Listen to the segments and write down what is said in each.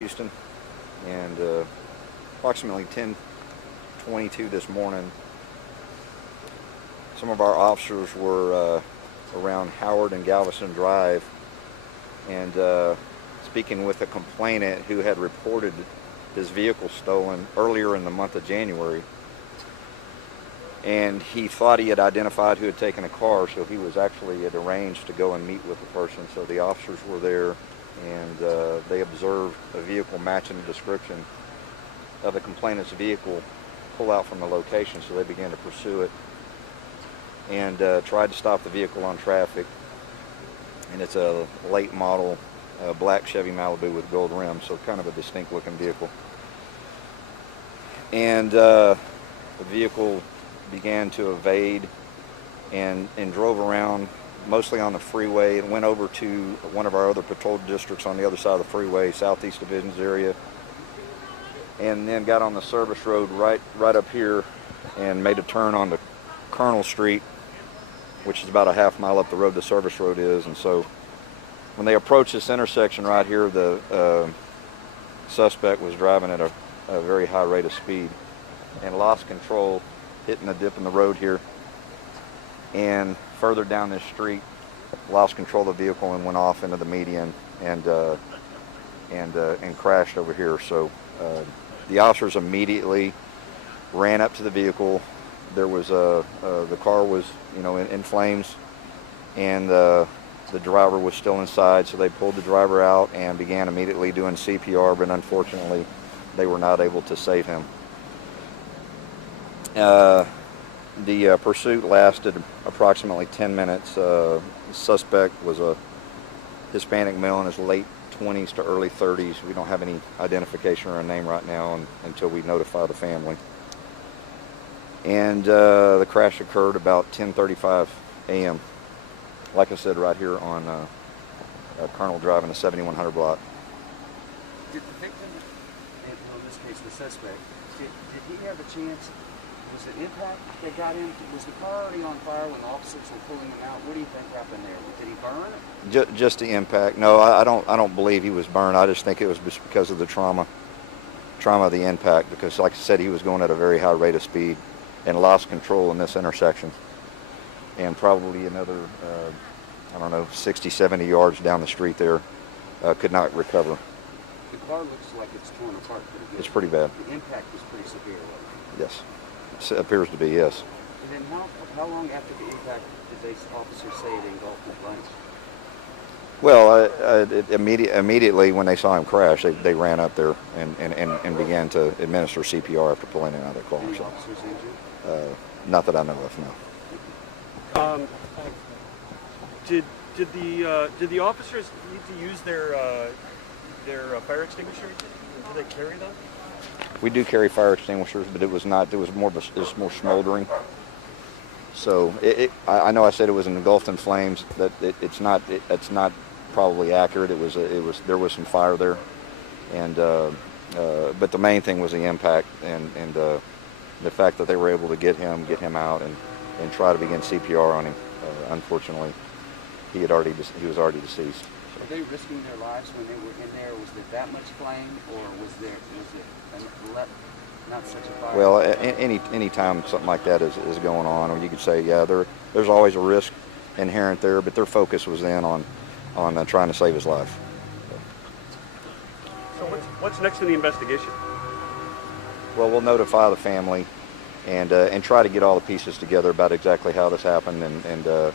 Houston, and approximately 10:22 this morning, some of our officers were around Howard and Galveston Drive, and speaking with a complainant who had reported his vehicle stolen earlier in the month of January. And he thought he had identified who had taken a car, so he had arranged to go and meet with the person. So the officers were there, and they observed a vehicle matching the description of the complainant's vehicle pull out from the location, so they began to pursue it and tried to stop the vehicle on traffic. And it's a late model black Chevy Malibu with gold rims, so kind of a distinct looking vehicle. And the vehicle began to evade and drove around mostly on the freeway and went over to one of our other patrol districts on the other side of the freeway, Southeast Divisions area, and then got on the service road right up here and made a turn onto Colonel Street, which is about a half mile up the road the service road is. And so when they approached this intersection right here, the suspect was driving at a very high rate of speed and lost control, hitting a dip in the road here, and further down this street lost control of the vehicle and went off into the median and crashed over here. So the officers immediately ran up to the vehicle. There was the car was in flames, and the driver was still inside, so they pulled the driver out and began immediately doing CPR, but unfortunately they were not able to save him. The pursuit lasted approximately 10 minutes. The suspect was a Hispanic male in his late 20s to early 30s. We don't have any identification or a name right now until we notify the family. And the crash occurred about 10:35 a.m. Like I said, right here on Colonel Drive in the 7100 block. Did the victim, in this case the suspect, did he have a chance? Was it impact that got him? Was the car already on fire when the officers were pulling him out? What do you think happened there? Did he burn? Just the impact. No, I don't believe he was burned. I just think it was just because of the trauma of the impact. Because, like I said, he was going at a very high rate of speed and lost control in this intersection. And probably another, 60, 70 yards down the street there, could not recover. The car looks like it's torn apart pretty good. It's pretty bad. The impact was pretty severe, wasn't it? Yes. It appears to be, yes. And then how long after the impact did these officers say it engulfed the flames? Well, immediately when they saw him crash, they ran up there and began to administer CPR after pulling him out of the car. Any officers injured? Not that I know of, no. Did the officers need to use their fire extinguishers? Did they carry them? We do carry fire extinguishers, but it was more smoldering. So I know I said it was engulfed in flames. That it's not probably accurate. There was some fire there, and but the main thing was the impact and the fact that they were able to get him out and try to begin CPR on him. Unfortunately, he was already deceased. Were they risking their lives when they were in there? Was there that much flame, or was it not such a fire? Well, any time something like that is going on, or you could say, yeah, there's always a risk inherent there, but their focus was then on trying to save his life. So what's next in the investigation? Well, we'll notify the family and try to get all the pieces together about exactly how this happened and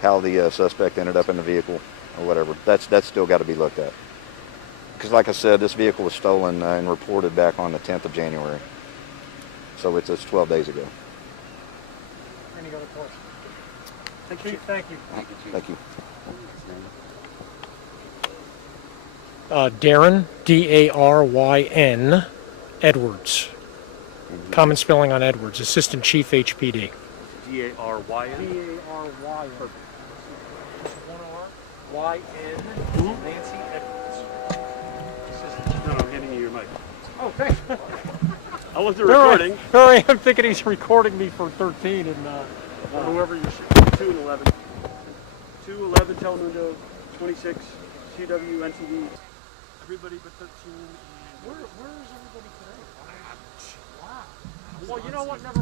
how the suspect ended up in the vehicle or whatever. That's still got to be looked at. Because like I said, this vehicle was stolen and reported back on the 10th of January. So it's 12 days ago. Any other questions? Chief, thank you. Thank you. Daryn, D-A-R-Y-N, Edwards. Common spelling on Edwards, Assistant Chief HPD. D-A-R-Y-N? D-A-R-Y-N. Perfect. Y-N, Nancy Edwards. No, I'm handing you your mic. Oh, thanks. I wasn't recording. Here I am thinking he's recording me for 13 and Whoever you're shooting. 2 and 11. 2, 11, Telemundo, 26, CW, NTV. Everybody but 13 and... Where is everybody today? Wow. Well, you know what? Never